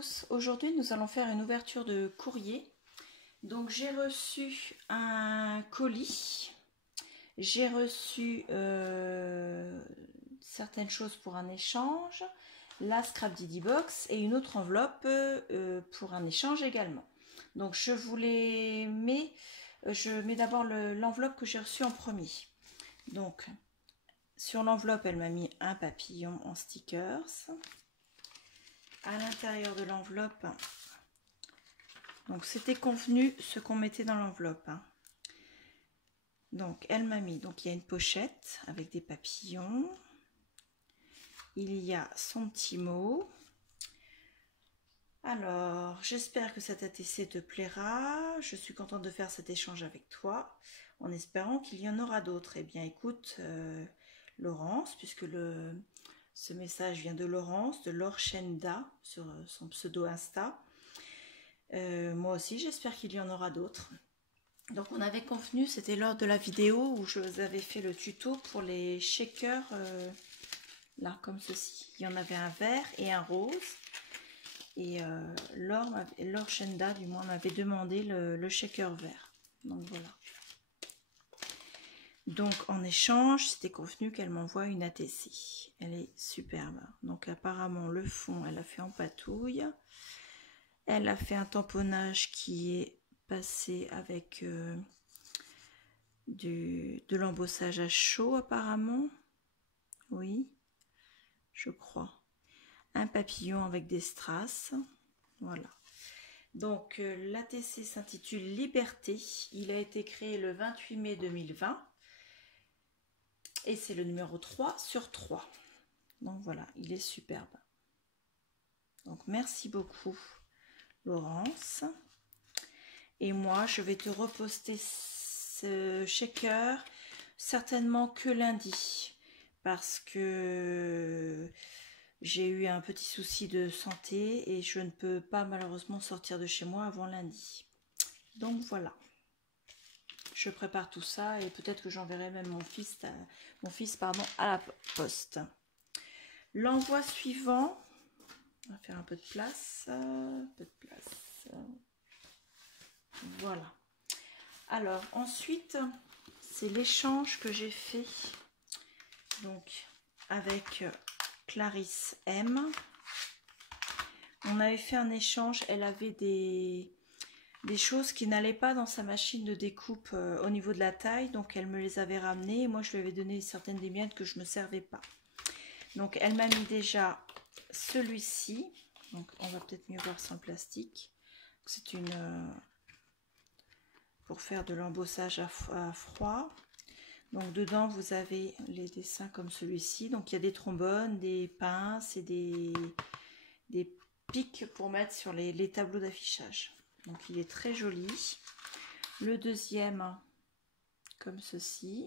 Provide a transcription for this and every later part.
tous, aujourd'hui nous allons faire une ouverture de courrier. Donc j'ai reçu un colis, j'ai reçu certaines choses pour un échange, la Scrap Didi Box et une autre enveloppe pour un échange également. Donc je mets d'abord l'enveloppe que j'ai reçue en premier. Donc sur l'enveloppe elle m'a mis un papillon en stickers. À l'intérieur de l'enveloppe, donc c'était convenu ce qu'on mettait dans l'enveloppe, hein. Donc elle m'a mis, donc il y a une pochette avec des papillons, il y a son petit mot. Alors j'espère que cet ATC te plaira, je suis contente de faire cet échange avec toi en espérant qu'il y en aura d'autres. Eh bien écoute Laurence, puisque ce message vient de Laurence, de Lorchenda, sur son pseudo Insta. Moi aussi, j'espère qu'il y en aura d'autres. Donc, on avait convenu, c'était lors de la vidéo où je vous avais fait le tuto pour les shakers, là, comme ceci. Il y en avait un vert et un rose. Et Lorchenda, du moins, m'avait demandé le shaker vert. Donc, voilà. Donc en échange, c'était convenu qu'elle m'envoie une ATC. Elle est superbe. Donc apparemment le fond, elle a fait en patouille. Elle a fait un tamponnage qui est passé avec de l'embossage à chaud apparemment. Oui, je crois. Un papillon avec des strass. Voilà. Donc l'ATC s'intitule Liberté. Il a été créé le 28 mai 2020. Et c'est le numéro 3 sur 3. Donc voilà, il est superbe. Donc merci beaucoup Laurence. Et moi, je vais te reposter ce shaker certainement que lundi. Parce que j'ai eu un petit souci de santé et je ne peux pas malheureusement sortir de chez moi avant lundi. Donc voilà. Je prépare tout ça et peut-être que j'enverrai même mon fils à la poste. L'envoi suivant, on va faire un peu de place, voilà. Alors ensuite, c'est l'échange que j'ai fait donc avec Clarisse M. On avait fait un échange, elle avait des choses qui n'allaient pas dans sa machine de découpe au niveau de la taille, donc elle me les avait ramenées et moi je lui avais donné certaines des miennes que je ne servais pas. Donc elle m'a mis déjà celui-ci, donc on va peut-être mieux voir sans le plastique. C'est une pour faire de l'embossage à froid. Donc dedans vous avez les dessins comme celui-ci, donc il y a des trombones, des pinces et des pics pour mettre sur les tableaux d'affichage. Donc il est très joli. Le deuxième comme ceci.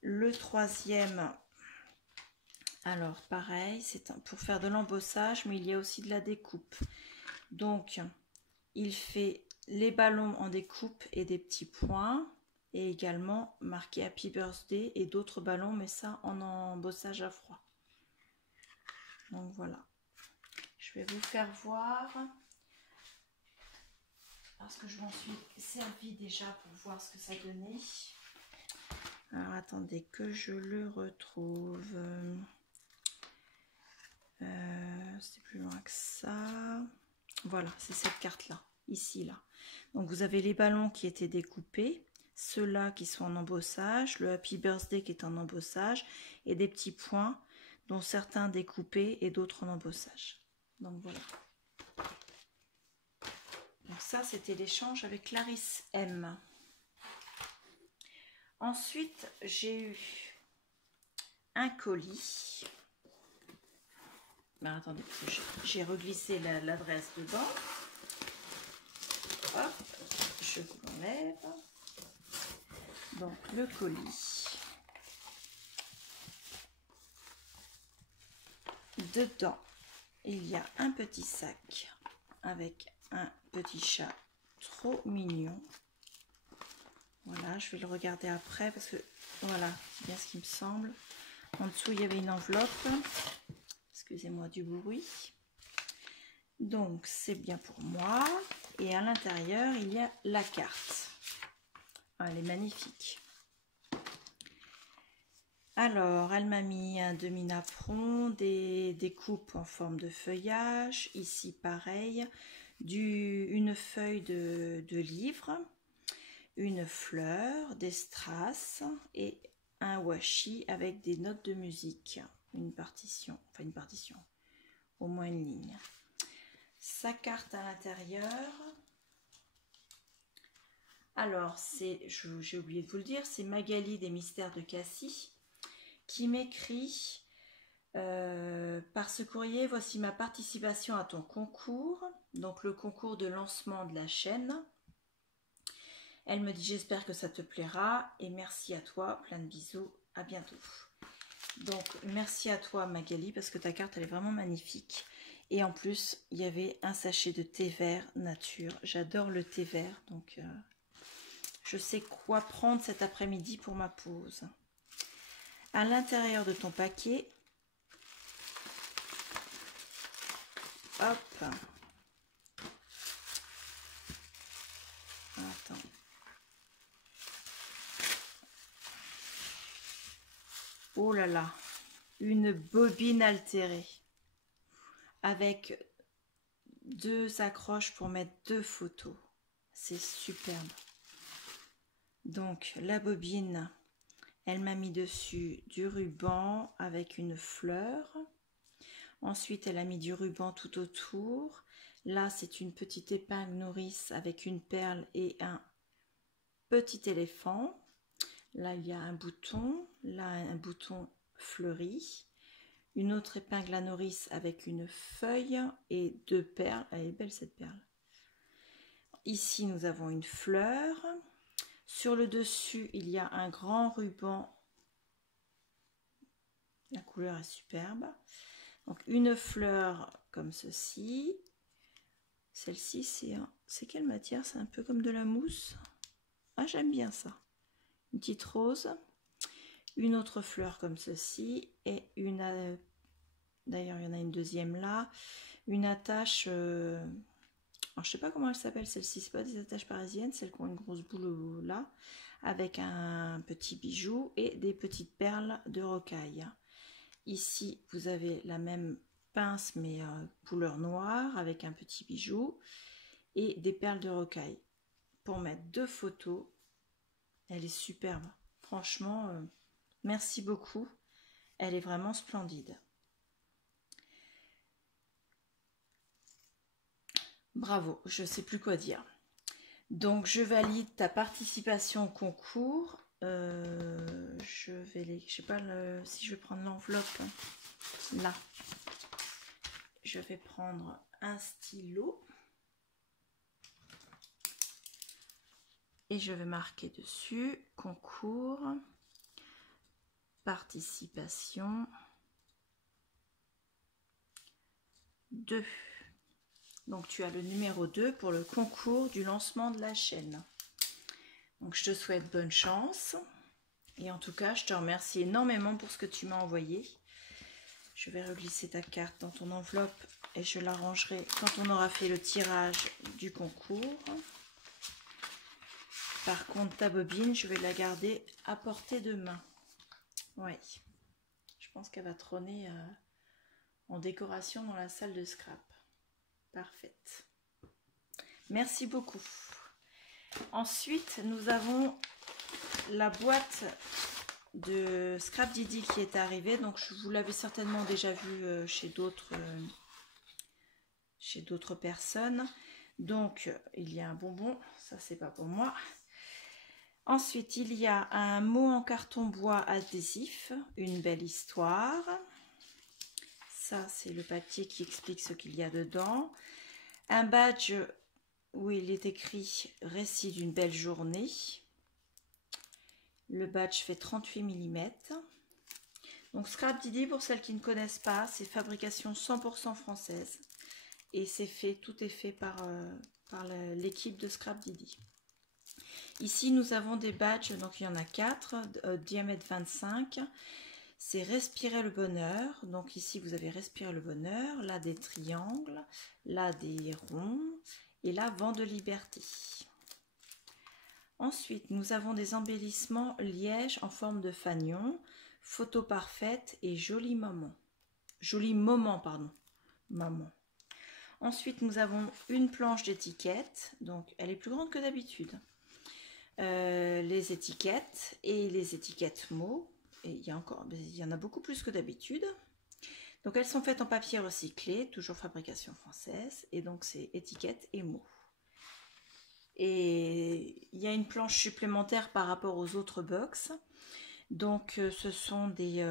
Le troisième, alors pareil, c'est pour faire de l'embossage, mais il y a aussi de la découpe. Donc il fait les ballons en découpe et des petits points, et également marqué Happy Birthday et d'autres ballons, mais ça en embossage à froid. Donc voilà. Je vais vous faire voir, parce que je m'en suis servi déjà pour voir ce que ça donnait. Alors attendez que je le retrouve. C'est plus loin que ça. Voilà, c'est cette carte-là, ici, là. Donc vous avez les ballons qui étaient découpés, ceux-là qui sont en embossage, le Happy Birthday qui est en embossage, et des petits points, dont certains découpés et d'autres en embossage. Donc voilà. Donc ça, c'était l'échange avec Clarisse M. Ensuite, j'ai eu un colis. Ben, attendez, j'ai reglissé l'adresse dedans. Hop, je vous l'enlève. Donc le colis. Dedans, il y a un petit sac avec un petit chat trop mignon. Voilà, je vais le regarder après parce que voilà, c'est bien ce qui me semble. En dessous, il y avait une enveloppe. Est-ce Excusez-moi du bruit. Donc, c'est bien pour moi. Et à l'intérieur, il y a la carte. Elle est magnifique. Alors, elle m'a mis un demi-napperon, des coupes en forme de feuillage. Ici, pareil, une feuille de livre, une fleur, des strass et un washi avec des notes de musique. Une partition, au moins une ligne. Sa carte à l'intérieur. Alors, j'ai oublié de vous le dire, c'est Magali des Mystères de Cassie qui m'écrit par ce courrier, voici ma participation à ton concours, donc le concours de lancement de la chaîne. Elle me dit j'espère que ça te plaira et merci à toi, plein de bisous, à bientôt. Donc merci à toi Magali parce que ta carte elle est vraiment magnifique. Et en plus, il y avait un sachet de thé vert nature. J'adore le thé vert, donc je sais quoi prendre cet après-midi pour ma pause. À l'intérieur de ton paquet, hop, attends. Oh là là, une bobine altérée. Avec 2 accroches pour mettre 2 photos. C'est superbe. Donc la bobine, elle m'a mis dessus du ruban avec une fleur. Ensuite, elle a mis du ruban tout autour. Là, c'est une petite épingle nourrice avec une perle et un petit éléphant. Là, il y a un bouton. Là, un bouton fleuri. Une autre épingle à nourrice avec une feuille et 2 perles. Elle est belle cette perle. Ici, nous avons une fleur. Sur le dessus, il y a un grand ruban. La couleur est superbe. Donc, une fleur comme ceci. Celle-ci, c'est quelle matière? C'est un peu comme de la mousse. Ah, j'aime bien ça. Une petite rose. Une autre fleur comme ceci et une d'ailleurs il y en a une deuxième là, une attache alors je sais pas comment elle s'appelle celle-ci, c'est pas des attaches parisiennes, celles qui ont une grosse boule là avec un petit bijou et des petites perles de rocaille. Ici vous avez la même pince mais couleur noire avec un petit bijou et des perles de rocaille pour mettre 2 photos. Elle est superbe, franchement. Merci beaucoup, elle est vraiment splendide. Bravo, je ne sais plus quoi dire. Donc je valide ta participation au concours. Je sais pas si je vais prendre l'enveloppe là. Je vais prendre un stylo et je vais marquer dessus concours. Participation 2. Donc tu as le numéro 2 pour le concours du lancement de la chaîne. Donc je te souhaite bonne chance. Et en tout cas, je te remercie énormément pour ce que tu m'as envoyé. Je vais reglisser ta carte dans ton enveloppe et je la rangerai quand on aura fait le tirage du concours. Par contre, ta bobine, je vais la garder à portée de main. Oui, je pense qu'elle va trôner en décoration dans la salle de scrap. Parfaite. Merci beaucoup. Ensuite, nous avons la boîte de Scrap Didi qui est arrivée. Donc, vous l'avez certainement déjà vu chez d'autres personnes. Donc, il y a un bonbon. Ça, c'est pas pour moi. Ensuite, il y a un mot en carton bois adhésif, une belle histoire. Ça, c'est le papier qui explique ce qu'il y a dedans. Un badge où il est écrit « Récit d'une belle journée ». Le badge fait 38 mm. Donc, Scrap Didi, pour celles qui ne connaissent pas, c'est fabrication 100% française. Et tout est fait par l'équipe de Scrap Didi. Ici, nous avons des badges, donc il y en a 4, diamètre 25. c'est respirer le bonheur. Donc ici, vous avez respiré le bonheur, là des triangles, là des ronds, et là, vent de liberté. Ensuite, nous avons des embellissements liège en forme de fanion, photo parfaite et joli moment. Joli moment, pardon. Maman. Ensuite, nous avons une planche d'étiquettes. Donc, elle est plus grande que d'habitude. Les étiquettes et les étiquettes mots. Et il y en a beaucoup plus que d'habitude. Donc, elles sont faites en papier recyclé, toujours fabrication française. Et donc, c'est étiquettes et mots. Et il y a une planche supplémentaire par rapport aux autres box. Donc, ce sont des...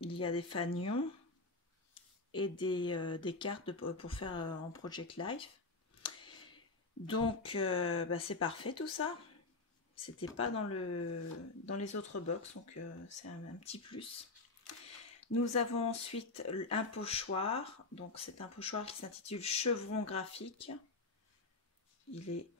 il y a des fanions et des cartes pour faire en Project Life. Donc, c'est parfait tout ça. C'était pas dans les autres box, donc c'est un petit plus. Nous avons ensuite un pochoir. Donc, c'est un pochoir qui s'intitule Chevron graphique. Il est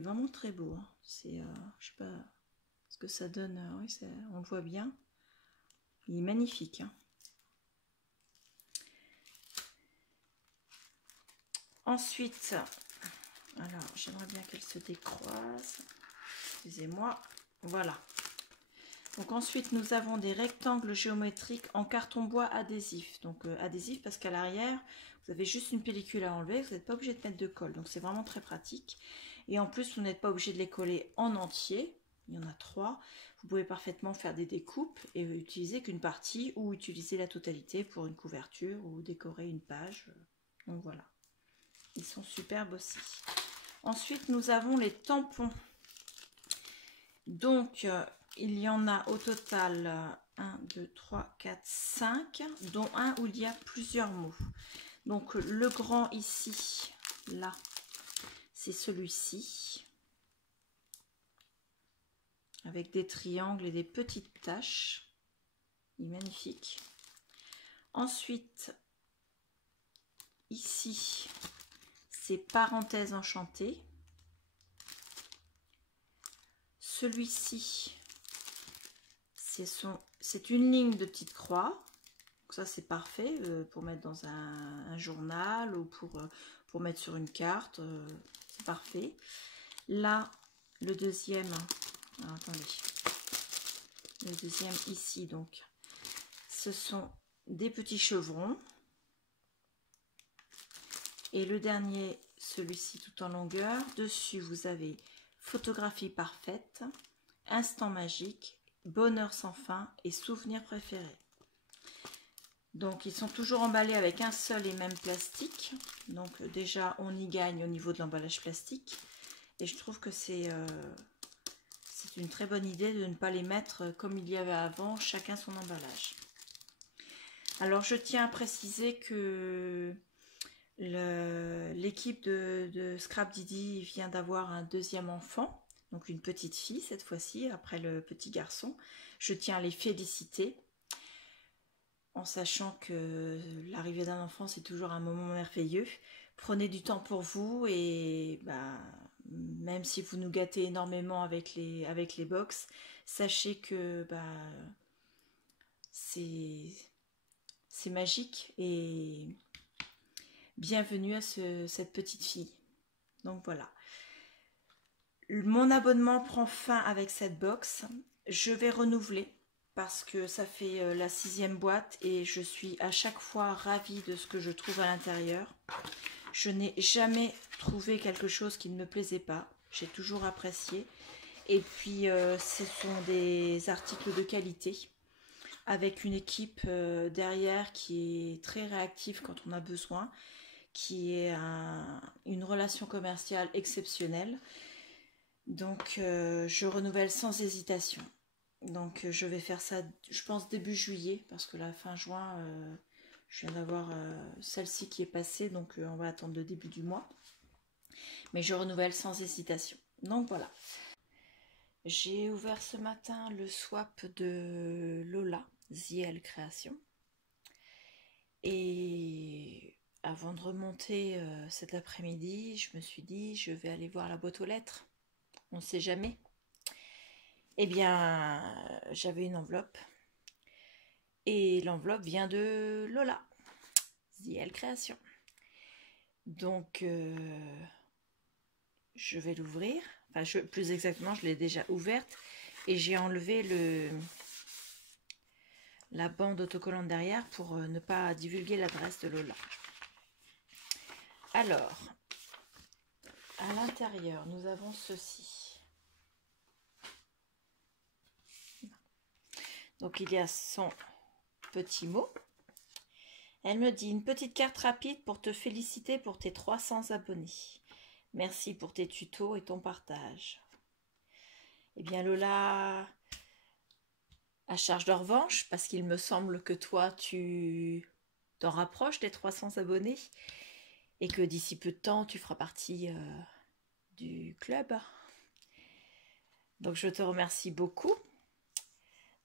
vraiment très beau. Hein. C'est, je sais pas ce que ça donne. Oui, on le voit bien. Il est magnifique. Hein. Ensuite, alors j'aimerais bien qu'elle se décroise. Excusez-moi. Voilà. Donc ensuite, nous avons des rectangles géométriques en carton bois adhésif. Donc adhésif parce qu'à l'arrière, vous avez juste une pellicule à enlever. Vous n'êtes pas obligé de mettre de colle. Donc c'est vraiment très pratique. Et en plus, vous n'êtes pas obligé de les coller en entier. Il y en a 3. Vous pouvez parfaitement faire des découpes et utiliser qu'une partie ou utiliser la totalité pour une couverture ou décorer une page. Donc voilà. Ils sont superbes aussi. Ensuite, nous avons les tampons. Donc, il y en a au total 1, 2, 3, 4, 5, dont un où il y a plusieurs mots. Donc, le grand ici, là, c'est celui-ci. Avec des triangles et des petites taches. Il est magnifique. Ensuite, ici, c'est parenthèse enchantée. Celui-ci, c'est une ligne de petite croix. Donc ça, c'est parfait pour mettre dans un journal ou pour mettre sur une carte. C'est parfait. Là, le deuxième, alors, attendez, le deuxième ici, donc, ce sont des petits chevrons. Et le dernier, celui-ci tout en longueur. Dessus, vous avez photographie parfaite, instant magique, bonheur sans fin et souvenirs préférés. Donc, ils sont toujours emballés avec un seul et même plastique. Donc, déjà, on y gagne au niveau de l'emballage plastique. Et je trouve que c'est une très bonne idée de ne pas les mettre comme il y avait avant, chacun son emballage. Alors, je tiens à préciser que l'équipe de Scrap Didi vient d'avoir un deuxième enfant, donc une petite fille cette fois-ci, après le petit garçon. Je tiens à les féliciter, en sachant que l'arrivée d'un enfant, c'est toujours un moment merveilleux. Prenez du temps pour vous et même si vous nous gâtez énormément avec les box, sachez que c'est magique et bienvenue à cette petite fille. Donc voilà. Mon abonnement prend fin avec cette box. Je vais renouveler parce que ça fait la 6e boîte et je suis à chaque fois ravie de ce que je trouve à l'intérieur. Je n'ai jamais trouvé quelque chose qui ne me plaisait pas. J'ai toujours apprécié. Et puis, ce sont des articles de qualité avec une équipe derrière qui est très réactive quand on a besoin, qui est une relation commerciale exceptionnelle. Donc, je renouvelle sans hésitation. Donc, je vais faire ça, je pense, début juillet, parce que la fin juin, je viens d'avoir celle-ci qui est passée, donc on va attendre le début du mois. Mais je renouvelle sans hésitation. Donc, voilà. J'ai ouvert ce matin le swap de Lola, ZL Création. Et avant de remonter cet après-midi, je me suis dit, je vais aller voir la boîte aux lettres. On ne sait jamais. Eh bien, j'avais une enveloppe. Et l'enveloppe vient de Lola, ZL Création. Donc, je vais l'ouvrir. Enfin, plus exactement, je l'ai déjà ouverte. Et j'ai enlevé la bande autocollante derrière pour ne pas divulguer l'adresse de Lola. Alors, à l'intérieur, nous avons ceci. Donc, il y a son petit mot. Elle me dit une petite carte rapide pour te féliciter pour tes 300 abonnés. Merci pour tes tutos et ton partage. Eh bien, Lola, à charge de revanche, parce qu'il me semble que toi, tu t'en rapproches des 300 abonnés et que d'ici peu de temps, tu feras partie du club. Donc, je te remercie beaucoup.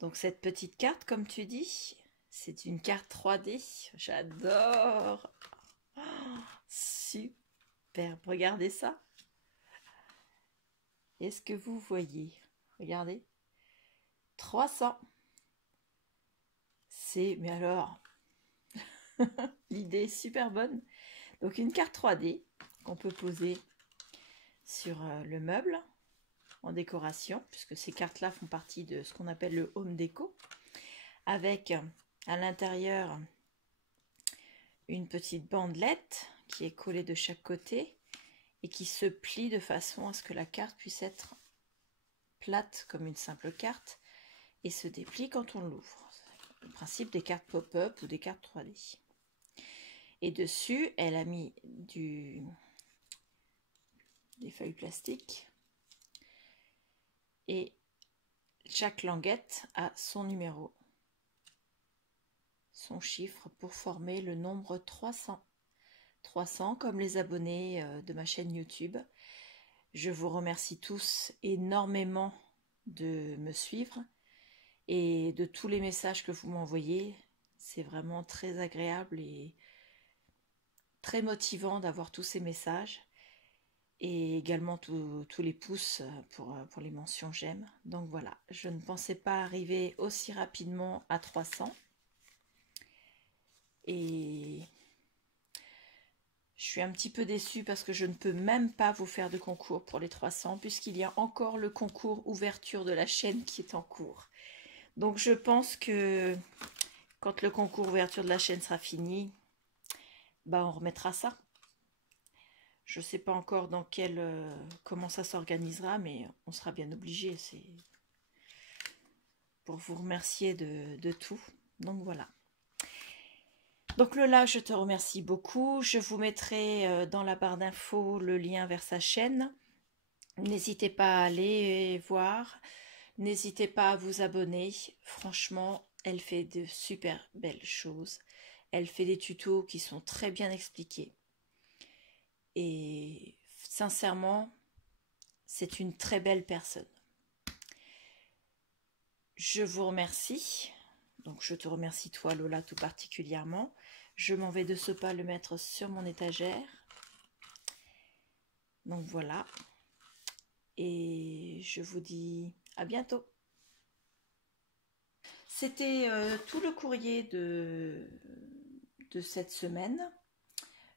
Donc, cette petite carte, comme tu dis, c'est une carte 3D. J'adore. Oh, superbe. Regardez ça. Est-ce que vous voyez? Regardez. 300. Mais alors, l'idée est super bonne. Donc, une carte 3D qu'on peut poser sur le meuble en décoration, puisque ces cartes-là font partie de ce qu'on appelle le home déco, avec à l'intérieur une petite bandelette qui est collée de chaque côté et qui se plie de façon à ce que la carte puisse être plate comme une simple carte et se déplie quand on l'ouvre. Le principe des cartes pop-up ou des cartes 3D. Et dessus, elle a mis des feuilles plastiques. Et chaque languette a son numéro, son chiffre pour former le nombre 300. 300 comme les abonnés de ma chaîne YouTube. Je vous remercie tous énormément de me suivre et de tous les messages que vous m'envoyez. C'est vraiment très agréable et très motivant d'avoir tous ces messages. Et également tous les pouces pour les mentions j'aime. Donc voilà, je ne pensais pas arriver aussi rapidement à 300. Et je suis un petit peu déçue parce que je ne peux même pas vous faire de concours pour les 300 puisqu'il y a encore le concours ouverture de la chaîne qui est en cours. Donc je pense que quand le concours ouverture de la chaîne sera fini, bah on remettra ça. Je ne sais pas encore dans comment ça s'organisera, mais on sera bien obligé. C'est pour vous remercier de tout. Donc voilà. Donc Lola, je te remercie beaucoup. Je vous mettrai dans la barre d'infos le lien vers sa chaîne. N'hésitez pas à aller voir. N'hésitez pas à vous abonner. Franchement, elle fait de super belles choses. Elle fait des tutos qui sont très bien expliqués. Et sincèrement, c'est une très belle personne. Je vous remercie. Donc je te remercie toi Lola tout particulièrement. Je m'en vais de ce pas le mettre sur mon étagère. Donc voilà. Et je vous dis à bientôt. C'était tout le courrier de cette semaine.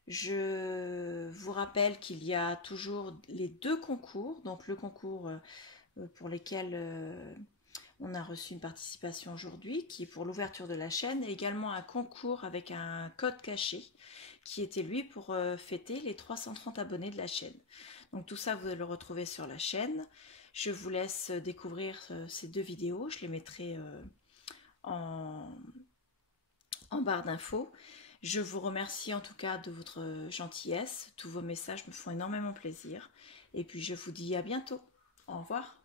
Je vous rappelle qu'il y a toujours les deux concours. Donc le concours pour lesquels on a reçu une participation aujourd'hui, qui est pour l'ouverture de la chaîne, et également un concours avec un code caché, qui était lui pour fêter les 330 abonnés de la chaîne. Donc tout ça, vous allez le retrouver sur la chaîne. Je vous laisse découvrir ces deux vidéos. Je les mettrai en barre d'infos. Je vous remercie en tout cas de votre gentillesse. Tous vos messages me font énormément plaisir. Et puis je vous dis à bientôt. Au revoir.